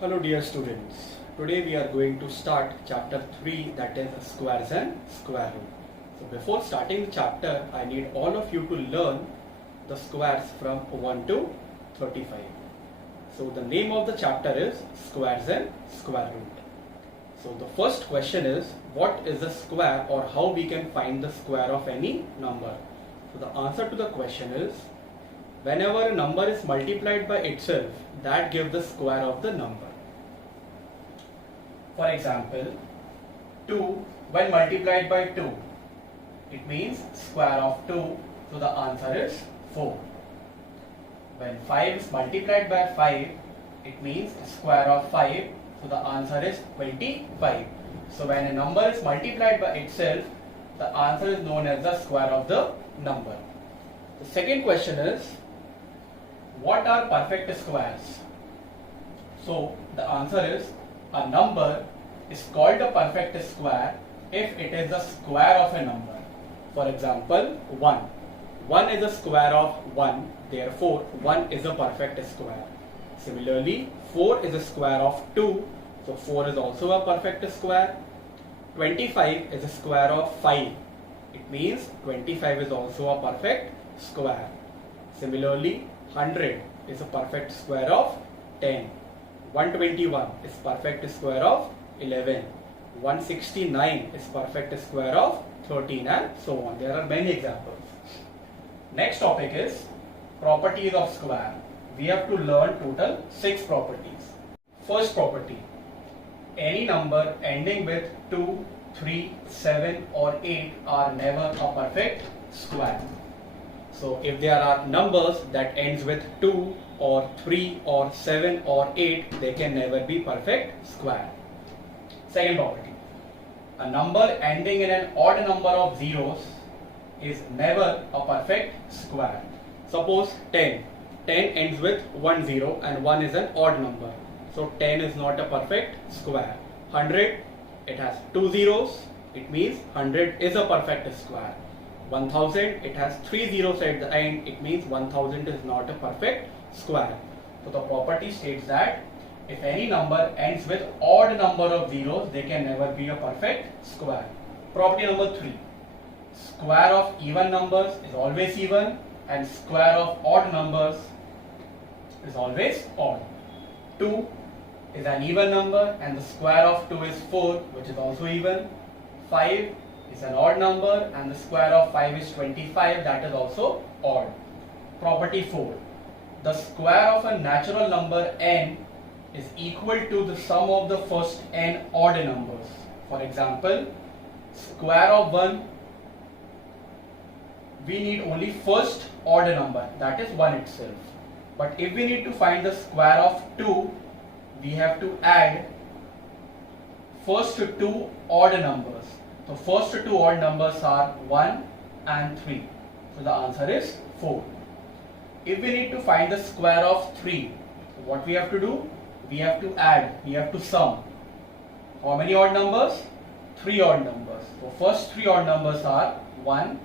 Hello dear students, today we are going to start chapter 3, that is squares and square root. So before starting the chapter, I need all of you to learn the squares from 1 to 35. So the name of the chapter is squares and square root. So the first question is, what is a square or how we can find the square of any number? So the answer to the question is, whenever a number is multiplied by itself, that gives the square of the number. For example, 2 when multiplied by 2, it means square of 2, so the answer is 4. When 5 is multiplied by 5, it means square of 5, so the answer is 25. So when a number is multiplied by itself, the answer is known as the square of the number. The second question is, what are perfect squares? So the answer is, a number is called a perfect square if it is the square of a number. For example, 1. 1 is a square of 1, therefore 1 is a perfect square. Similarly, 4 is a square of 2, so 4 is also a perfect square. 25 is a square of 5, it means 25 is also a perfect square. Similarly, 100 is a perfect square of 10. 121 is perfect square of 11. 169 is perfect square of 13, and so on. There are many examples. Next topic is properties of square. We have to learn total 6 properties. First property, any number ending with 2, 3, 7 or 8 are never a perfect square. So if there are numbers that ends with 2 or 3 or 7 or 8, they can never be perfect square. Second property, a number ending in an odd number of zeros is never a perfect square. Suppose 10. 10 ends with 1 0 and 1 is an odd number. So 10 is not a perfect square. 100, it has 2 zeros, it means 100 is a perfect square. 1000, it has 3 zeros at the end, it means 1000 is not a perfect square. So the property states that if any number ends with odd number of zeros, they can never be a perfect square. Property number 3, square of even numbers is always even and square of odd numbers is always odd. 2 is an even number and the square of 2 is 4, which is also even. 5 is an odd number and the square of 5 is 25, that is also odd. Property 4, the square of a natural number n is equal to the sum of the first n odd numbers. For example, square of 1, we need only first odd number, that is 1 itself. But if we need to find the square of 2, we have to add first 2 odd numbers. So first 2 odd numbers are 1 and 3. So the answer is 4. If we need to find the square of 3, so what we have to do? We have to add, we have to sum. How many odd numbers? 3 odd numbers. So first 3 odd numbers are 1,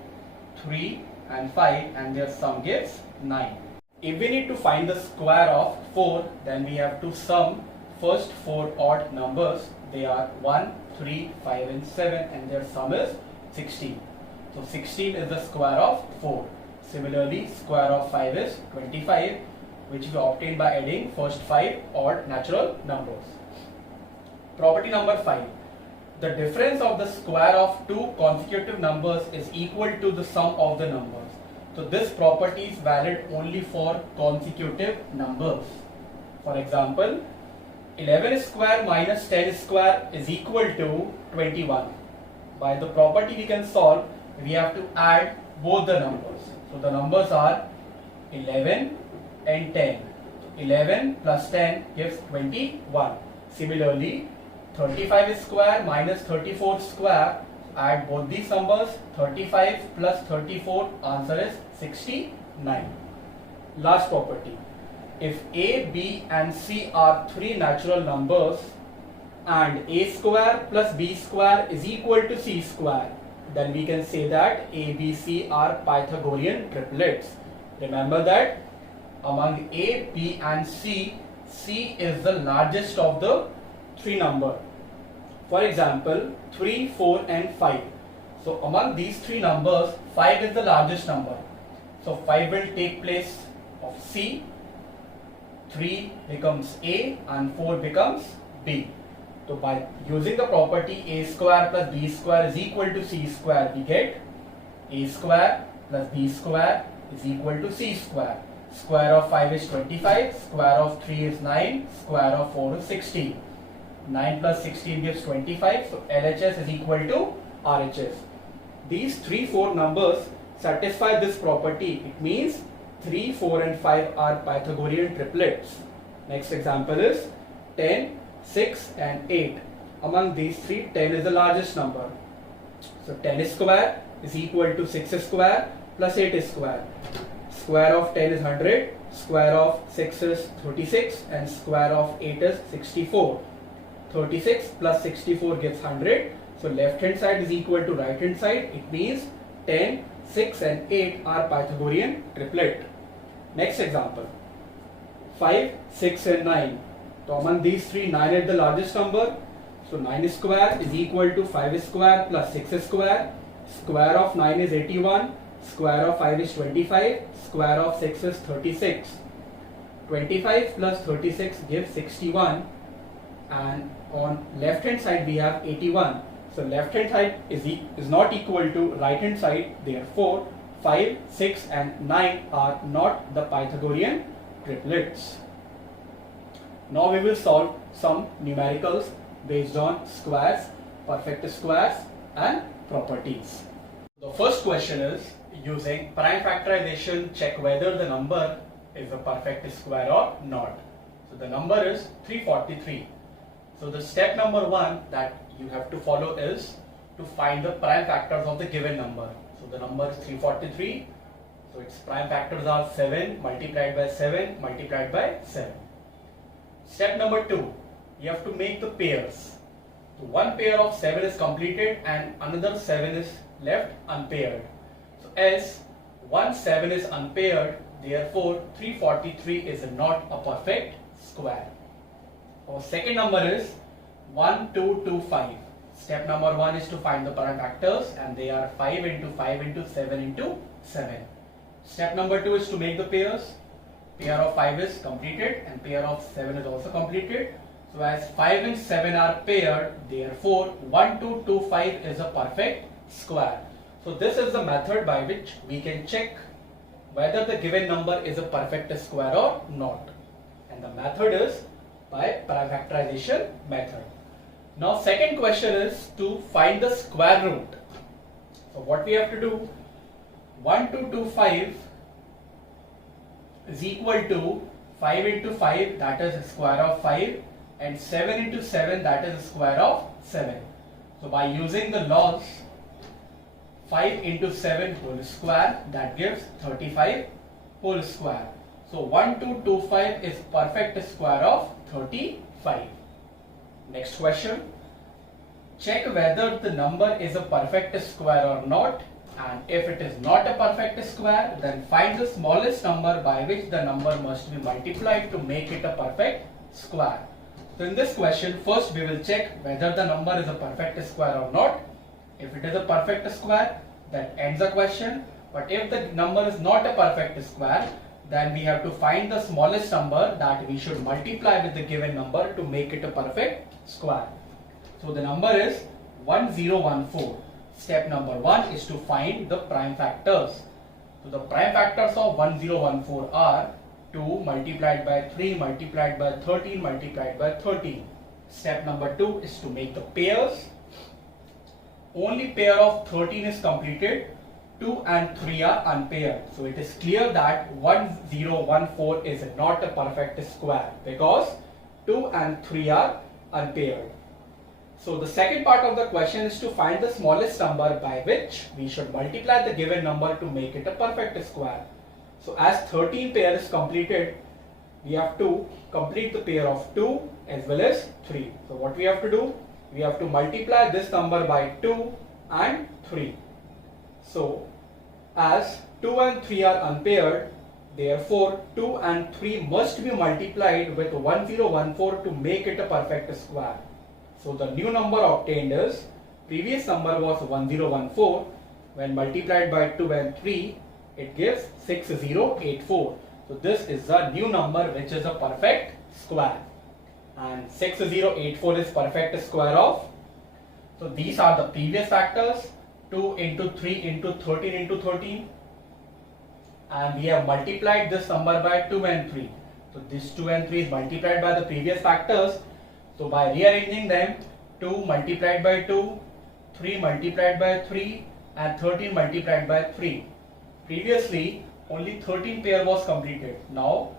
3 and 5 and their sum gives 9. If we need to find the square of 4, then we have to sum first 4 odd numbers. They are 1, 3, 5 and 7 and their sum is 16. So 16 is the square of 4. Similarly, square of 5 is 25, which we obtain by adding first 5 odd natural numbers. Property number 5, the difference of the square of 2 consecutive numbers is equal to the sum of the numbers. So this property is valid only for consecutive numbers. For example, 11 square minus 10 square is equal to 21. By the property we can solve, we have to add both the numbers. So the numbers are 11 and 10. 11 plus 10 gives 21. Similarly, 35 square minus 34 square, add both these numbers, 35 plus 34, answer is 69. Last property, if a, b and c are 3 natural numbers and a square plus b square is equal to c square, then we can say that a, b, c are Pythagorean triplets. Remember that among a, b and c, C is the largest of the three numbers. For example, 3, 4 and 5. So among these three numbers, 5 is the largest number. So 5 will take place of C, 3 becomes A and 4 becomes B. So by using the property A square plus B square is equal to C square, we get A square plus B square is equal to C square. Square of 5 is 25, square of 3 is 9, square of 4 is 16. 9 plus 16 gives 25, so LHS is equal to RHS. These 3, 4 numbers satisfy this property. It means 3, 4 and 5 are Pythagorean triplets. Next example is 10, 6 and 8. Among these three, 10 is the largest number. So 10 square is equal to 6 square plus 8 square. Square of 10 is 100, square of 6 is 36 and square of 8 is 64. 36 plus 64 gives 100. So left hand side is equal to right hand side. It means 10, 6 and 8 are Pythagorean triplet. Next example, 5, 6 and 9. So among these three, 9 is the largest number. So 9 square is equal to 5 square plus 6 square. Square of 9 is 81. Square of 5 is 25. Square of 6 is 36. 25 plus 36 gives 61. And on left hand side we have 81. So left hand side is not equal to right hand side. Therefore 5, 6 and 9 are not the Pythagorean triplets. Now we will solve some numericals based on squares, perfect squares and properties. The first question is, using prime factorization, check whether the number is a perfect square or not. So the number is 343. So the step number 1 that you have to follow is to find the prime factors of the given number. So the number is 343. So its prime factors are 7 multiplied by 7 multiplied by 7. Step number 2, you have to make the pairs. So one pair of 7 is completed and another 7 is left unpaired. So as 1 7 is unpaired, therefore 343 is not a perfect square. Our second number is 1, 2, 2, 5. Step number 1 is to find the prime factors and they are 5 into 5 into 7 into 7. Step number 2 is to make the pairs. Pair of 5 is completed and pair of 7 is also completed. So as 5 and 7 are paired, therefore 1, 2, 2, 5 is a perfect square. So this is the method by which we can check whether the given number is a perfect square or not. And the method is by prime factorization method. Now second question is to find the square root. So what we have to do, 1225 is equal to 5 into 5, that is square of 5, and 7 into 7, that is square of 7. So by using the laws, 5 into 7 whole square, that gives 35 whole square. So 1225 is perfect square of 35. Next question, check whether the number is a perfect square or not, and if it is not a perfect square, then find the smallest number by which the number must be multiplied to make it a perfect square. So in this question, first we will check whether the number is a perfect square or not. If it is a perfect square, that ends the question. But if the number is not a perfect square, then we have to find the smallest number that we should multiply with the given number to make it a perfect square. So the number is 1014. Step number 1 is to find the prime factors. So the prime factors of 1014 are 2 multiplied by 3 multiplied by 13 multiplied by 13. Step number 2 is to make the pairs. Only pair of 13 is completed. 2 and 3 are unpaired. So it is clear that 1014 is not a perfect square because 2 and 3 are unpaired. So the second part of the question is to find the smallest number by which we should multiply the given number to make it a perfect square. So as 13 pair is completed, we have to complete the pair of 2 as well as 3. So what we have to do? We have to multiply this number by 2 and 3. So as 2 and 3 are unpaired, Therefore, 2 and 3 must be multiplied with 1014 to make it a perfect square. So the new number obtained is, previous number was 1014. When multiplied by 2 and 3, it gives 6084. So this is the new number which is a perfect square. And 6084 is perfect square of, so these are the previous factors, 2 into 3 into 13 into 13. And we have multiplied this number by 2 and 3. So this 2 and 3 is multiplied by the previous factors. So by rearranging them, 2 multiplied by 2, 3 multiplied by 3 and 13 multiplied by 3. Previously only 13 pair was completed. Now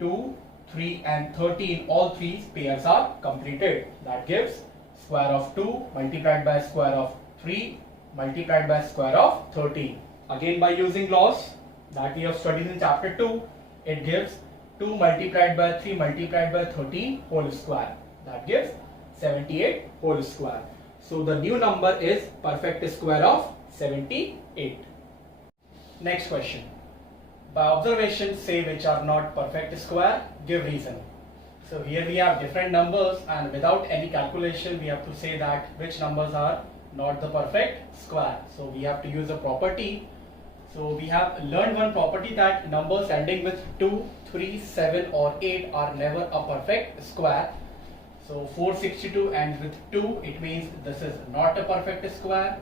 2, 3 and 13, all three pairs are completed. That gives square of 2 multiplied by square of 3 multiplied by square of 13. Again by using laws that we have studied in chapter 2, it gives 2 multiplied by 3 multiplied by 13 whole square. That gives 78 whole square. So the new number is perfect square of 78. Next question. By observation say which are not perfect square, give reason. So here we have different numbers and without any calculation we have to say that which numbers are not the perfect square. So we have to use a property. So we have learned one property that numbers ending with 2, 3, 7 or 8 are never a perfect square. So 462 ends with 2, it means this is not a perfect square.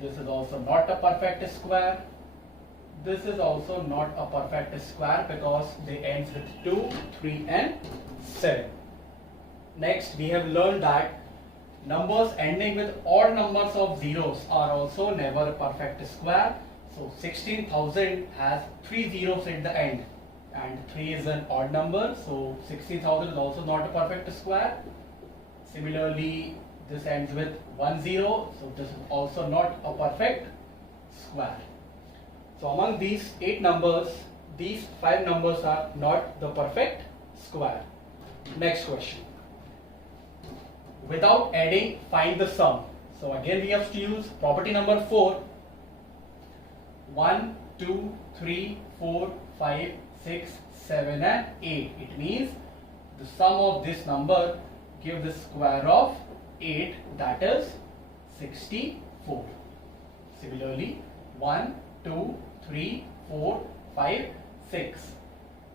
This is also not a perfect square. This is also not a perfect square because they ends with 2, 3 and 7. Next we have learned that numbers ending with odd numbers of zeros are also never a perfect square. So 16,000 has 3 zeros at the end and 3 is an odd number, so 16,000 is also not a perfect square. Similarly this ends with 1 0, so this is also not a perfect square. So among these 8 numbers, these 5 numbers are not the perfect square. Next question. Without adding, find the sum. So again we have to use property number 4. 1, 2, 3, 4, 5, 6, 7 and 8. It means the sum of this number give the square of 8, that is 64. Similarly 1, 2, 3, 4, 5, 6.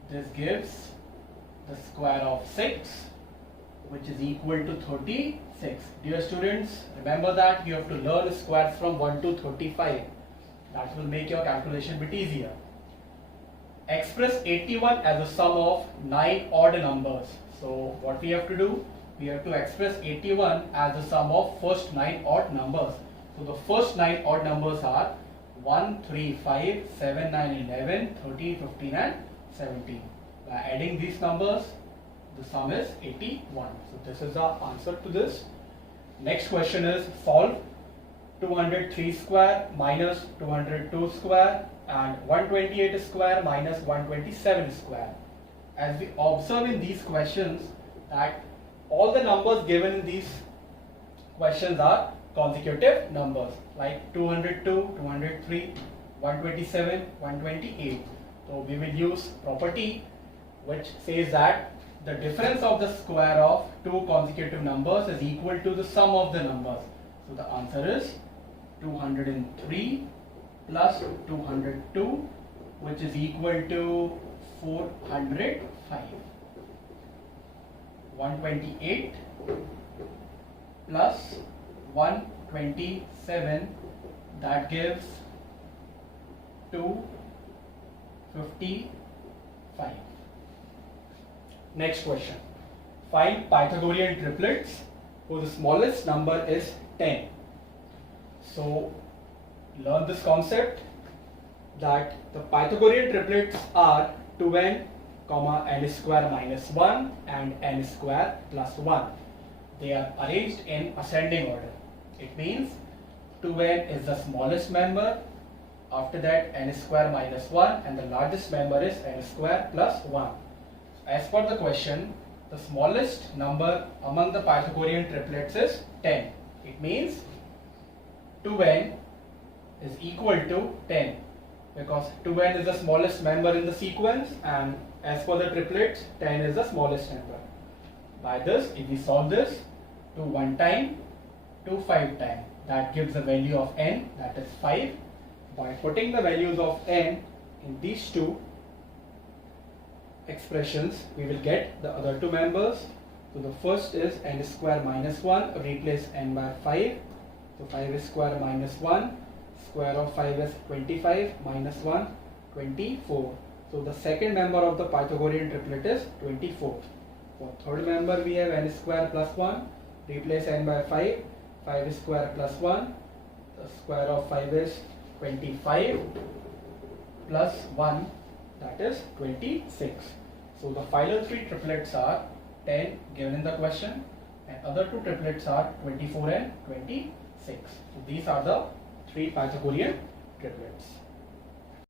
This gives the square of 6, which is equal to 36. Dear students, remember that you have to learn squares from 1 to 35. That will make your calculation a bit easier. Express 81 as a sum of 9 odd numbers. So what we have to do? We have to express 81 as the sum of first 9 odd numbers. So the first 9 odd numbers are 1, 3, 5, 7, 9, 11, 13, 15 and 17. By adding these numbers, the sum is 81. So this is the answer to this. Next question is solve 203 square minus 202 square and 128 square minus 127 square. As we observe in these questions that all the numbers given in these questions are consecutive numbers like 202, 203, 127, 128. So we will use property which says that the difference of the square of two consecutive numbers is equal to the sum of the numbers. So the answer is 203 plus 202, which is equal to 405. 128 plus 127, that gives 255. Next question. Find Pythagorean triplets whose smallest number is 10. So learn this concept that the Pythagorean triplets are 2n, n square minus 1 and n square plus 1. They are arranged in ascending order. It means 2n is the smallest member, after that n square minus 1 and the largest member is n square plus 1. As per the question, the smallest number among the Pythagorean triplets is 10. It means 2n is equal to 10. because 2n is the smallest member in the sequence, and as for the triplets, 10 is the smallest number. By this, if we solve this, 2 1 time, 2 5 time, that gives a value of n, that is 5. By putting the values of n in these two expressions, we will get the other two members. So the first is n square minus 1, replace n by 5. So 5 square minus 1, square of 5 is 25, minus 1, 24. So the second member of the Pythagorean triplet is 24. For third member we have n square plus 1, replace n by 5, 5 square plus 1, the square of 5 is 25 plus 1, that is 26. So the final three triplets are 10 given in the question, and other two triplets are 24 and 26. So these are the three Pythagorean triplets.